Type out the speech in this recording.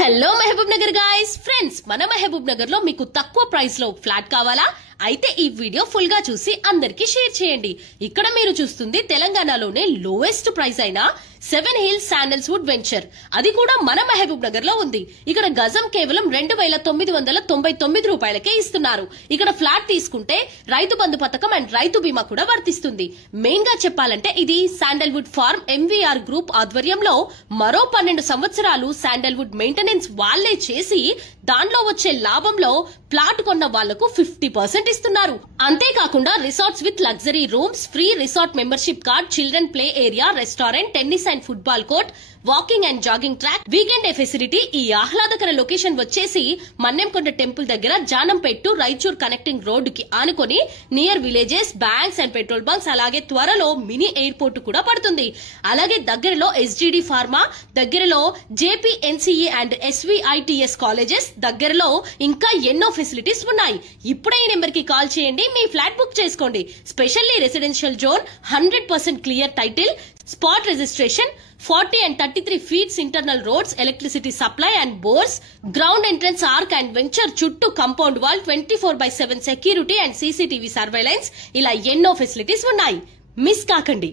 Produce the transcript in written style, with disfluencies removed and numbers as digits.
Hello Mahbubnagar guys friends, మన మహబూబ్ నగర్ లో మీకు తక్కువ ప్రైస్ లో ఫ్లాట్ కావాలా? అయితే ఈ వీడియో ఫుల్ గా చూసి అందరికి షేర్ చేయండి. ఇక్కడ మీరు చూస్తుంది తెలంగాణలోనే లోయెస్ట్ ప్రైస్ అయిన 7 Hills శాండల్వుడ్ వెంచర్. అది కూడా మన మహబూబ్ నగర్ లో ఉంది. ఇక్కడ గజం కేవలం 2999 రూపాయలకే ఇస్తున్నారు. ఇక్కడ ఫ్లాట్ తీసుకుంటే రైతు బంధు పథకం అండ్ రైతు బీమా కూడా వర్తిస్తుంది. మెయిన్ గా చెప్పాలంటే ఇది శాండల్వుడ్ ఫార్మ్ ఎంవీఆర్ గ్రూప్ ఆధ్వర్యంలో మరో 12 సంవత్సరాలు శాండల్వుడ్ మెయింటెనెన్స్ వాళ్లే చేసి దానిలో వచ్చే లాభంలో ప్లాట్ కొన్న వాళ్లకు 50% ఇస్తున్నారు. అంతేకాకుండా resorts with luxury rooms, free resort membership card, children play area, restaurant, tennis and football court, walking and jogging track, weekend day facility. ఈ ఆహ్లాదకర లొకేషన్ వచ్చేసి మన్నెంకొండ టెంపుల్ దగ్గర జానంపేట్ టు రాయచూర్ కనెక్టింగ్ రోడ్డు కి ఆనుకొని near villages, banks and petrol bunks, అలాగే త్వరలో mini airport కూడా పడుతుంది. అలాగే దగ్గరలో ఎస్జిడి ఫార్మా, దగ్గరలో జేపీఎన్సీఈ అండ్ ఎస్విఐటిఎస్ కాలేజెస్, దగ్గరలో ఇంకా ఎన్నో ఫెసిలిటీస్ ఉన్నాయి. ఇప్పుడే ఈ నెంబర్ కి కాల్ చేయండి, మీ ఫ్లాట్ బుక్ చేసుకోండి. Specially residential zone, 100% clear title, spot registration, 40 and 33 feet internal roads, electricity supply and bores, ground entrance arc and venture చుట్టూ compound wall, 24/7 security and CCTV surveillance, ఇలా ఎన్నో facilities ఉన్నాయి. Miss కాకండి.